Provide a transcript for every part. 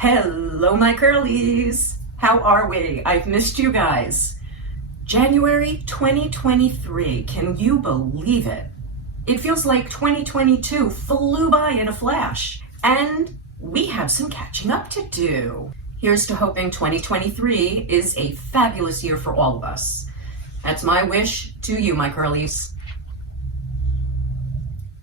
Hello, my curlies. How are we? I've missed you guys. January 2023. Can you believe it? It feels like 2022 flew by in a flash, and we have some catching up to do. Here's to hoping 2023 is a fabulous year for all of us. That's my wish to you, my curlies.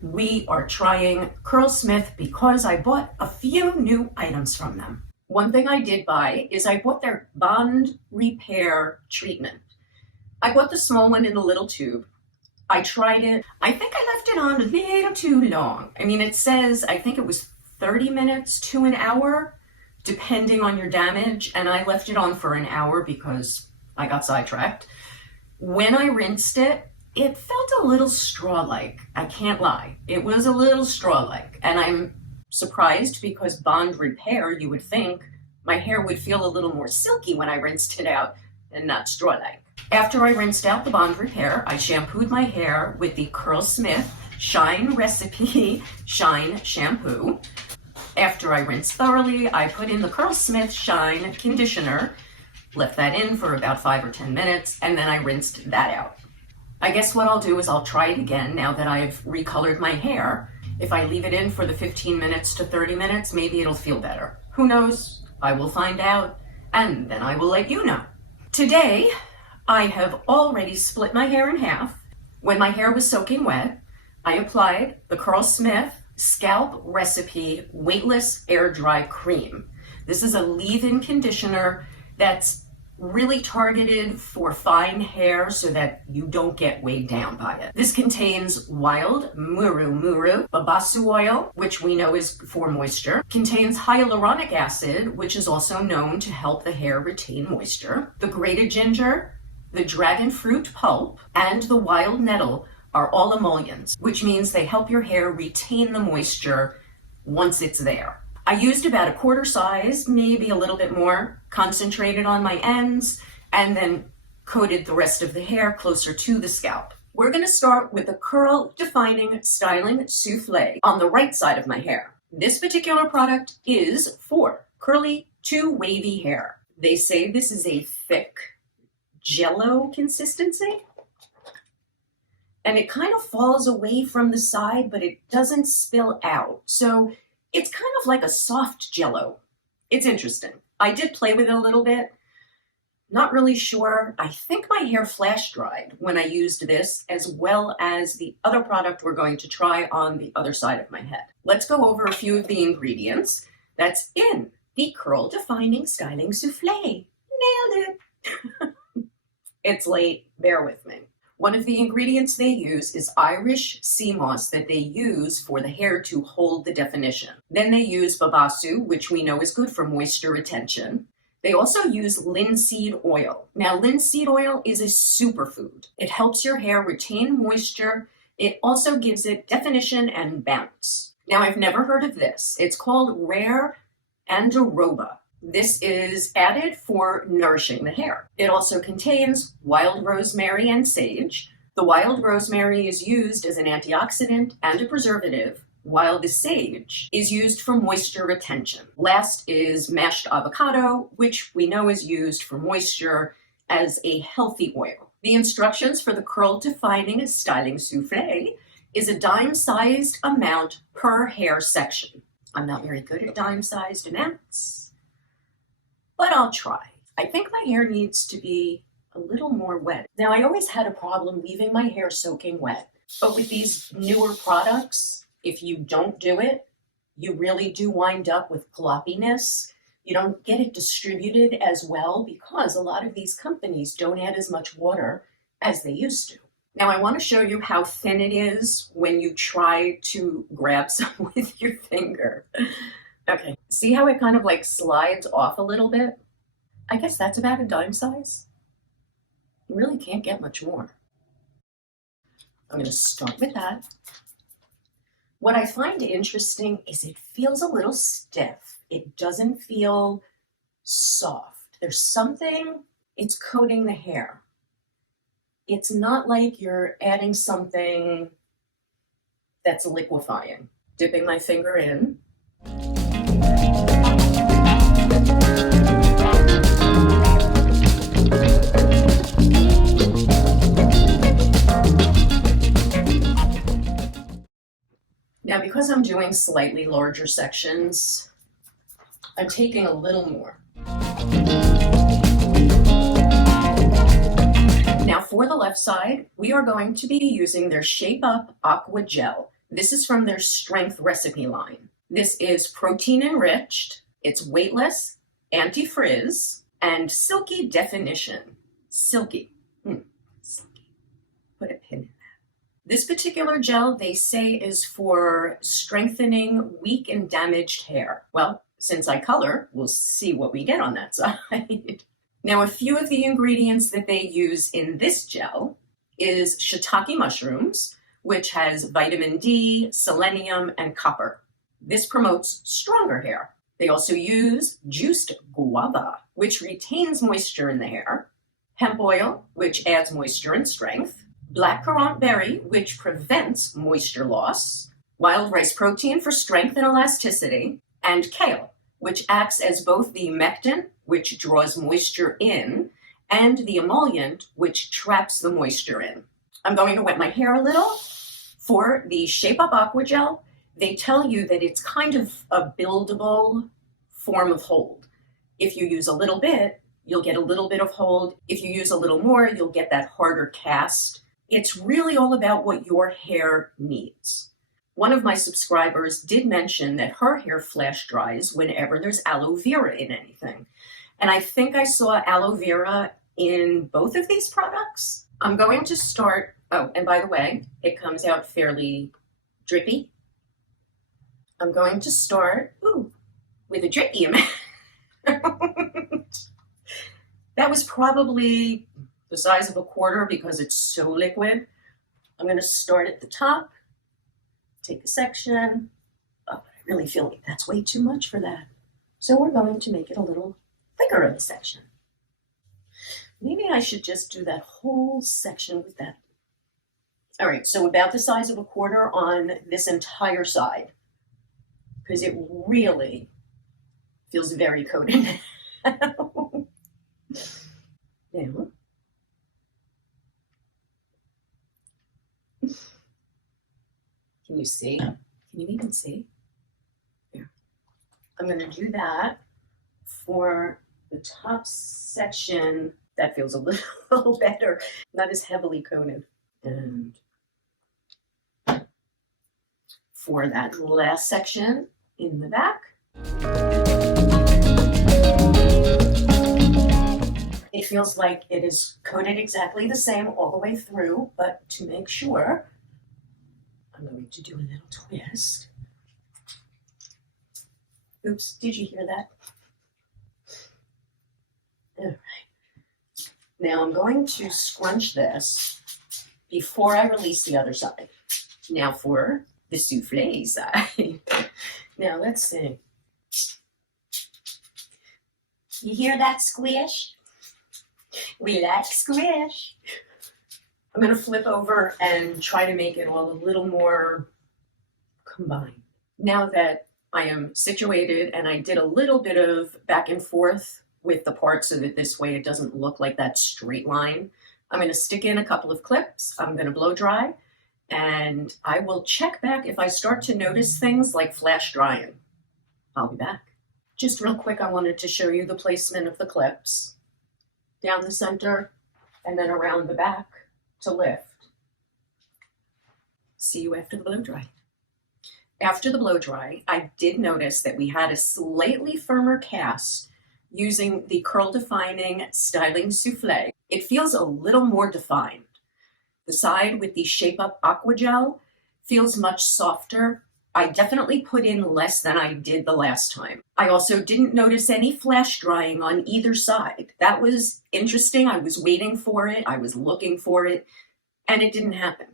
We are trying Curlsmith because I bought a few new items from them. One thing I did buy is I bought their Bond Repair treatment. I bought the small one in a little tube. I tried it. I think I left it on a little too long. I mean, it says, I think it was 30 minutes to an hour, depending on your damage, and I left it on for an hour because I got sidetracked. When I rinsed it, it felt a little straw-like. I can't lie. It was a little straw-like, and I'm surprised because Bond Repair, you would think my hair would feel a little more silky when I rinsed it out and not straw-like. After I rinsed out the Bond Repair, I shampooed my hair with the Curlsmith Shine Recipe Shine Shampoo. After I rinsed thoroughly, I put in the Curlsmith Shine Conditioner, left that in for about 5 or 10 minutes, and then I rinsed that out. I guess what I'll do is I'll try it again now that I've recolored my hair. If I leave it in for the 15 minutes to 30 minutes, maybe it'll feel better. Who knows? I will find out, and then I will let you know. Today, I have already split my hair in half. When my hair was soaking wet, I applied the Curlsmith Scalp Recipe Weightless Air Dry Cream. This is a leave-in conditioner that's really targeted for fine hair so that you don't get weighed down by it. This contains wild muru babasu oil, which we know is for moisture, contains hyaluronic acid, which is also known to help the hair retain moisture. The grated ginger, the dragon fruit pulp, and the wild nettle are all emollients, which means they help your hair retain the moisture once it's there. I used about a quarter size, maybe a little bit more, concentrated on my ends, and then coated the rest of the hair closer to the scalp. We're going to start with the Curl Defining Styling Soufflé on the right side of my hair. This particular product is for curly to wavy hair. They say this is a thick jello consistency, and it kind of falls away from the side, but it doesn't spill out. So it's kind of like a soft jello. It's interesting. I did play with it a little bit. Not really sure. I think my hair flash dried when I used this, as well as the other product we're going to try on the other side of my head. Let's go over a few of the ingredients that's in the Curl Defining Styling Soufflé. Nailed it. It's late. Bear with me. One of the ingredients they use is Irish sea moss that they use for the hair to hold the definition. Then they use babasu, which we know is good for moisture retention. They also use linseed oil. Now, linseed oil is a superfood. It helps your hair retain moisture. It also gives it definition and bounce. Now, I've never heard of this. It's called rare andiroba. This is added for nourishing the hair. It also contains wild rosemary and sage. The wild rosemary is used as an antioxidant and a preservative, while the sage is used for moisture retention. Last is mashed avocado, which we know is used for moisture as a healthy oil. The instructions for the Curl Defining Styling Soufflé is a dime-sized amount per hair section. I'm not very good at dime-sized amounts, but I'll try. I think my hair needs to be a little more wet. Now, I always had a problem leaving my hair soaking wet, but with these newer products, if you don't do it, you really do wind up with gloppiness. You don't get it distributed as well because a lot of these companies don't add as much water as they used to. Now, I want to show you how thin it is when you try to grab some with your finger. Okay, see how it kind of like slides off a little bit? I guess that's about a dime size. You really can't get much more. I'm going to start with that. What I find interesting is it feels a little stiff. It doesn't feel soft. There's something, it's coating the hair. It's not like you're adding something that's liquefying. Dipping my finger in. Now, because I'm doing slightly larger sections, I'm taking a little more. Now for the left side, we are going to be using their Shape Up Aqua Gel. This is from their Strength Recipe line. This is protein enriched, it's weightless, anti-frizz, and silky definition. Silky. Silky. Put a pin in that. This particular gel, they say, is for strengthening weak and damaged hair. Well, since I color, we'll see what we get on that side. Now, a few of the ingredients that they use in this gel is shiitake mushrooms, which has vitamin D, selenium, and copper. This promotes stronger hair. They also use juiced guava, which retains moisture in the hair, hemp oil, which adds moisture and strength, blackcurrant berry, which prevents moisture loss, wild rice protein for strength and elasticity, and kale, which acts as both the humectant, which draws moisture in, and the emollient, which traps the moisture in. I'm going to wet my hair a little. For the Shape Up Aqua Gel, they tell you that it's kind of a buildable form of hold. If you use a little bit, you'll get a little bit of hold. If you use a little more, you'll get that harder cast. It's really all about what your hair needs. One of my subscribers did mention that her hair flash dries whenever there's aloe vera in anything. And I think I saw aloe vera in both of these products. I'm going to start, oh, and by the way, it comes out fairly drippy. I'm going to start, with a drippy amount. That was probably the size of a quarter because it's so liquid. I'm going to start at the top, take a section. Oh, I really feel like that's way too much for that. So we're going to make it a little thicker of a section. Maybe I should just do that whole section with that. All right, so about the size of a quarter on this entire side, because it really feels very coated. Now, can you see? Can you even see? There. I'm going to do that for the top section. That feels a little better, not as heavily coated. And for that last section in the back, it feels like it is coated exactly the same all the way through, but to make sure, I'm going to do a little twist. Oops, did you hear that? All right. Now I'm going to scrunch this before I release the other side. Now for the souffle side. Now let's see. You hear that squish? We like squish. I'm going to flip over and try to make it all a little more combined. Now that I am situated and I did a little bit of back and forth with the parts so that this way it doesn't look like that straight line, I'm going to stick in a couple of clips. I'm going to blow dry, and I will check back if I start to notice things like flash drying. I'll be back. Just real quick, I wanted to show you the placement of the clips. Down the center and then around the back to lift. See you after the blow dry. After the blow dry, I did notice that we had a slightly firmer cast using the Curl Defining Styling Soufflé. It feels a little more defined. The side with the Shape Up Aqua Gel feels much softer. I definitely put in less than I did the last time. I also didn't notice any flash drying on either side. That was interesting. I was waiting for it. I was looking for it, and it didn't happen.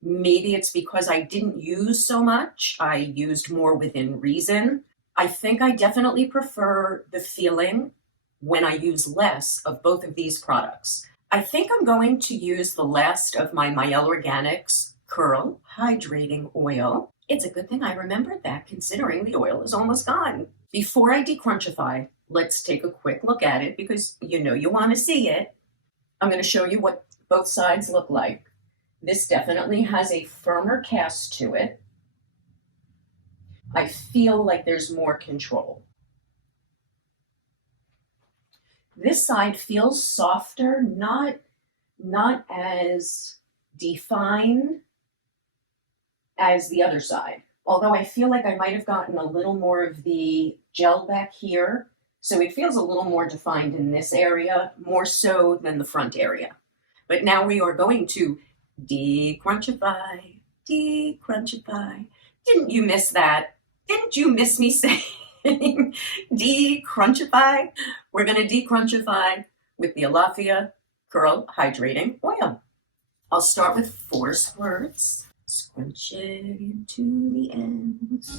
Maybe it's because I didn't use so much. I used more within reason. I think I definitely prefer the feeling when I use less of both of these products. I think I'm going to use the last of my Mielle Organics Curl Hydrating Oil. It's a good thing I remembered that, considering the oil is almost gone. Before I decrunchify, let's take a quick look at it because you know you want to see it. I'm going to show you what both sides look like. This definitely has a firmer cast to it. I feel like there's more control. This side feels softer, not as defined as the other side. Although I feel like I might have gotten a little more of the gel back here. So it feels a little more defined in this area, more so than the front area. But now we are going to decrunchify, decrunchify. Didn't you miss that? Didn't you miss me saying decrunchify? We're going to decrunchify with the Alafia Curl Hydrating Oil. I'll start with 4 squirts. Scrunch it into the ends.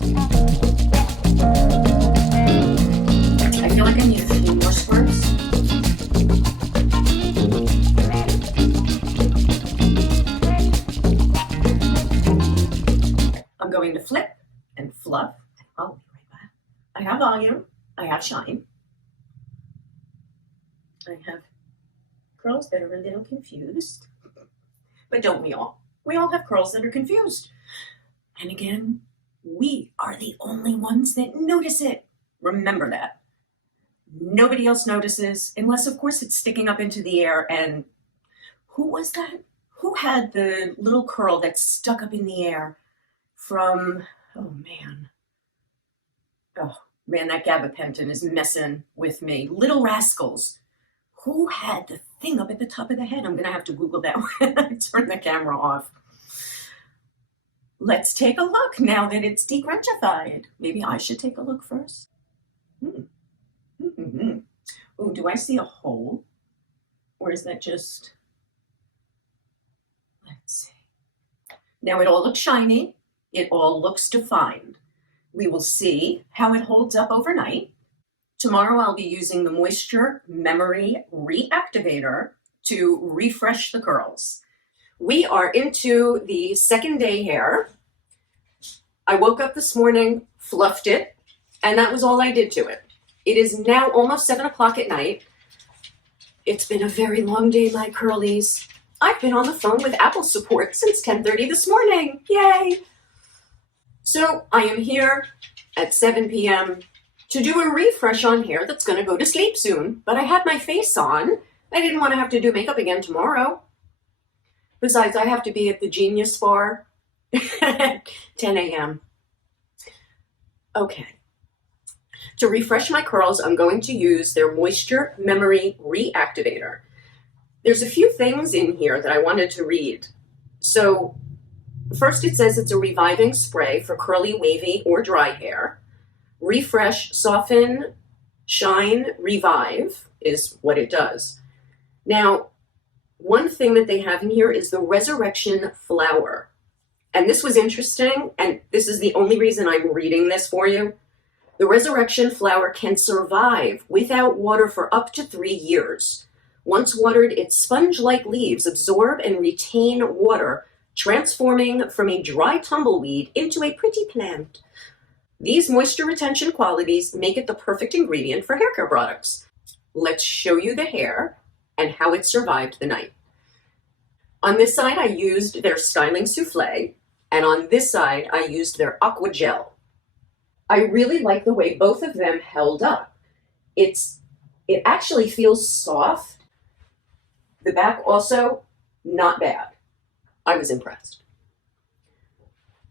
I feel like I need a few more squirts. I'm going to flip and fluff. I'll be right back. I have volume. I have shine. I have curls that are a little confused. But don't we all? We all have curls that are confused. And again, we are the only ones that notice it. Remember that. Nobody else notices, unless, of course, it's sticking up into the air. And who was that? Who had the little curl that stuck up in the air from, oh man, that gabapentin is messing with me. Little rascals. Who had the thing up at the top of the head? I'm going to have to Google that when I turn the camera off. Let's take a look now that it's decrunchified. Maybe I should take a look first. Oh, do I see a hole? Or is that just... Let's see. Now it all looks shiny. It all looks defined. We will see how it holds up overnight. Tomorrow I'll be using the Moisture Memory Reactivator to refresh the curls. We are into the second day here. I woke up this morning, fluffed it, and that was all I did to it. It is now almost 7 o'clock at night. It's been a very long day, my curlies. I've been on the phone with Apple support since 10:30 this morning. Yay! So I am here at 7 p.m. to do a refresh on hair that's going to go to sleep soon. But I had my face on. I didn't want to have to do makeup again tomorrow. Besides, I have to be at the Genius Bar at 10 a.m. Okay. To refresh my curls, I'm going to use their Moisture Memory Reactivator. There's a few things in here that I wanted to read. So first it says it's a reviving spray for curly, wavy, or dry hair. Refresh, soften, shine, revive is what it does. Now, one thing that they have in here is the Resurrection Flower. And this was interesting, and this is the only reason I'm reading this for you. The Resurrection Flower can survive without water for up to 3 years. Once watered, its sponge-like leaves absorb and retain water, transforming from a dry tumbleweed into a pretty plant. These moisture retention qualities make it the perfect ingredient for hair care products. Let's show you the hair and how it survived the night. On this side, I used their Styling Soufflé, and on this side, I used their Aqua Gel. I really like the way both of them held up. It actually feels soft. The back also, not bad. I was impressed.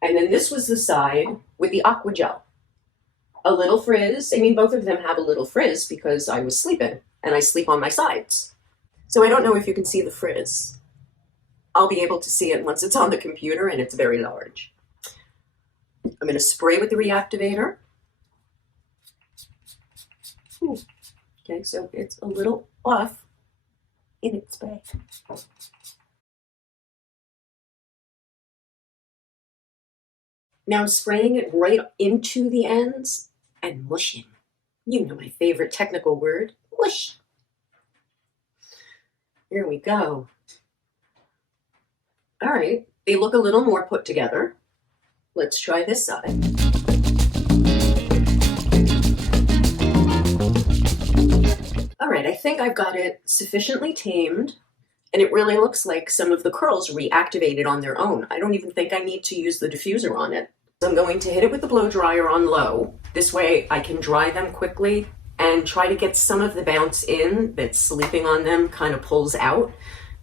And then this was the side with the Aqua Gel. A little frizz. I mean, both of them have a little frizz because I was sleeping, and I sleep on my sides. So I don't know if you can see the frizz. I'll be able to see it once it's on the computer, and it's very large. I'm going to spray with the reactivator. Okay, so it's a little off in its spray. Now I'm spraying it right into the ends and mushing. You know my favorite technical word, mush. Here we go. All right, they look a little more put together. Let's try this side. All right, I think I've got it sufficiently tamed, and it really looks like some of the curls reactivated on their own. I don't even think I need to use the diffuser on it. I'm going to hit it with the blow dryer on low. This way I can dry them quickly and try to get some of the bounce in that's sleeping on them, kind of pulls out.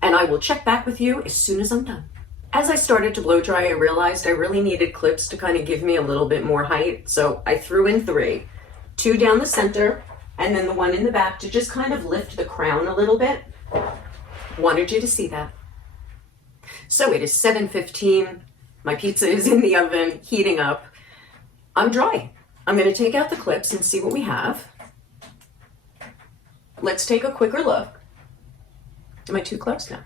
And I will check back with you as soon as I'm done. As I started to blow dry, I realized I really needed clips to kind of give me a little bit more height. So I threw in 3, 2 down the center, and then the one in the back to just kind of lift the crown a little bit. Wanted you to see that. So it is 7:15. My pizza is in the oven, heating up. I'm dry. I'm going to take out the clips and see what we have. Let's take a quicker look. Am I too close now?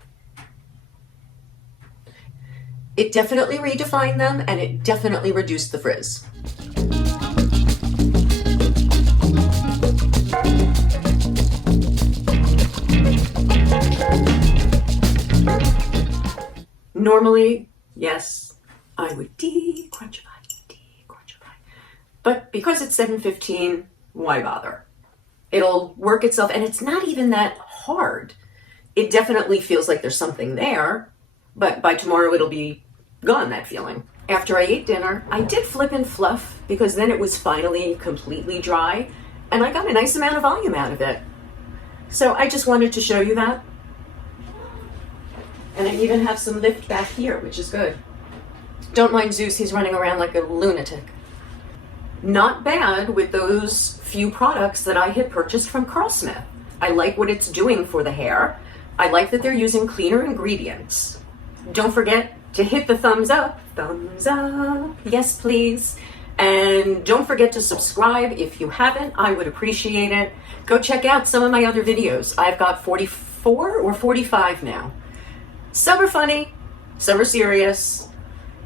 It definitely redefined them, and it definitely reduced the frizz. Normally, yes, I would decrunchify. But because it's 7:15, why bother? It'll work itself, and it's not even that hard. It definitely feels like there's something there, but by tomorrow it'll be gone, that feeling. After I ate dinner, I did flip and fluff because then it was finally completely dry, and I got a nice amount of volume out of it. So I just wanted to show you that. And I even have some lift back here, which is good. Don't mind Zeus, he's running around like a lunatic. Not bad with those few products that I had purchased from Curlsmith. I like what it's doing for the hair. I like that they're using cleaner ingredients. Don't forget to hit the thumbs up. Thumbs up, yes please. And don't forget to subscribe if you haven't. I would appreciate it. Go check out some of my other videos. I've got 44 or 45 now. Some are funny, some are serious.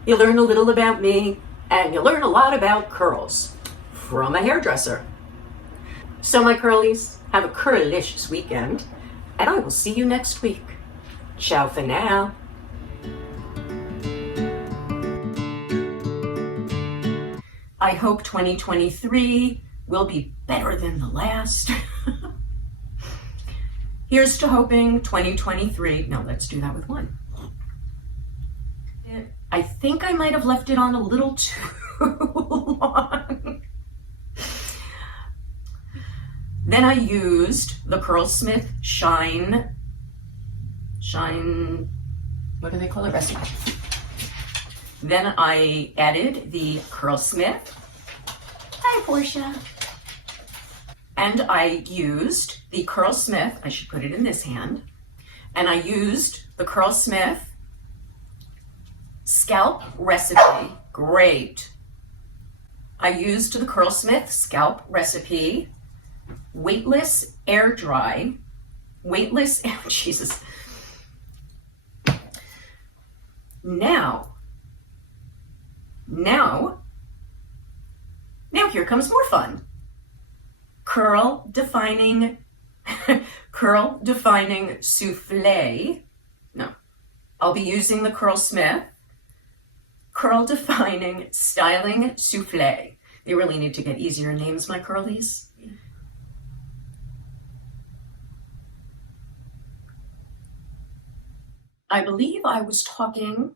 You learn a little about me, and you learn a lot about curls from a hairdresser. So my curlies, have a curlicious weekend, and I will see you next week. Ciao for now. I hope 2023 will be better than the last. Here's to hoping 2023. No, let's do that with one. I think I might have left it on a little too long. Then I used the Curlsmith Shine, what do they call it? Recipe. Then I added the Curlsmith. Hi, Portia. And I used the Curlsmith, I should put it in this hand, and I used the Curlsmith Scalp Recipe. Great. I used the Curlsmith Scalp Recipe Weightless Air Dry. Weightless, Jesus. Now here comes more fun. Curl Defining Soufflé. No, I'll be using the Curlsmith Curl Defining Styling Soufflé. They really need to get easier names, my curlies. I believe I was trying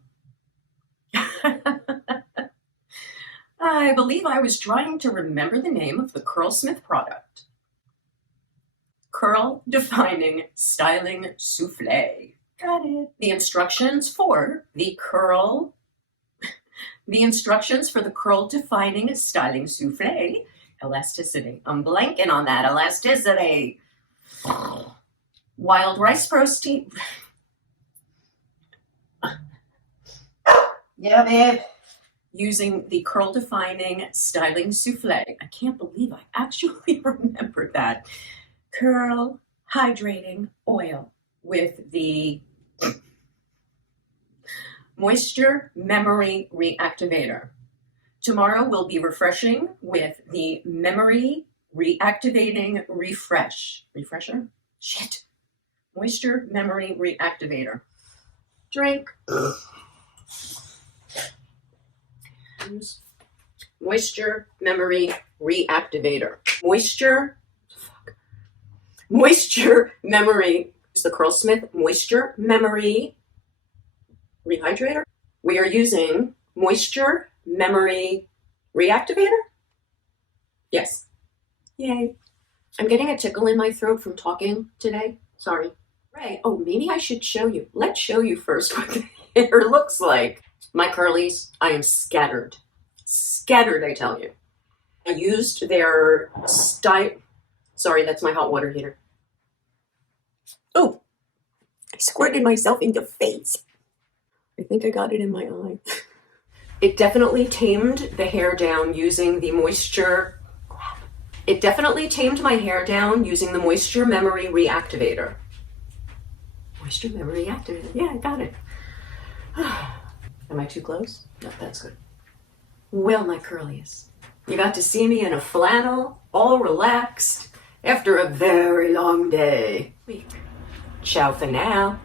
to remember the name of the Curlsmith product. Curl Defining Styling Soufflé. Got it. The instructions for the Curl Defining Styling Soufflé. Elasticity. I'm blanking on that. Elasticity. Wild rice protein. Yeah, babe. Using the Curl Defining Styling Soufflé. I can't believe I actually remembered that. Curl Hydrating Oil with the Moisture Memory Reactivator. Tomorrow we'll be refreshing with the Memory Reactivating Refresher? Shit. Moisture Memory Reactivator. Drink. Moisture Memory Reactivator. Moisture Memory. It's the Curlsmith Moisture Memory Rehydrator. We are using Moisture memory reactivator. Yes. Yay. I'm getting a tickle in my throat from talking today. Sorry. Right. Oh, maybe I should show you. Let's show you first what the hair looks like. My curlies, I am scattered. Scattered, I tell you. I used their style. Sorry, that's my hot water heater. Oh, I squirted myself in the face. I think I got it in my eye. It definitely tamed the hair down using the moisture. It definitely tamed my hair down using the Moisture Memory Reactivator. Moisture Memory Reactivator. Yeah, I got it. Am I too close? No, that's good. Well, my curlies, you got to see me in a flannel, all relaxed, after a very long day. Ciao for now.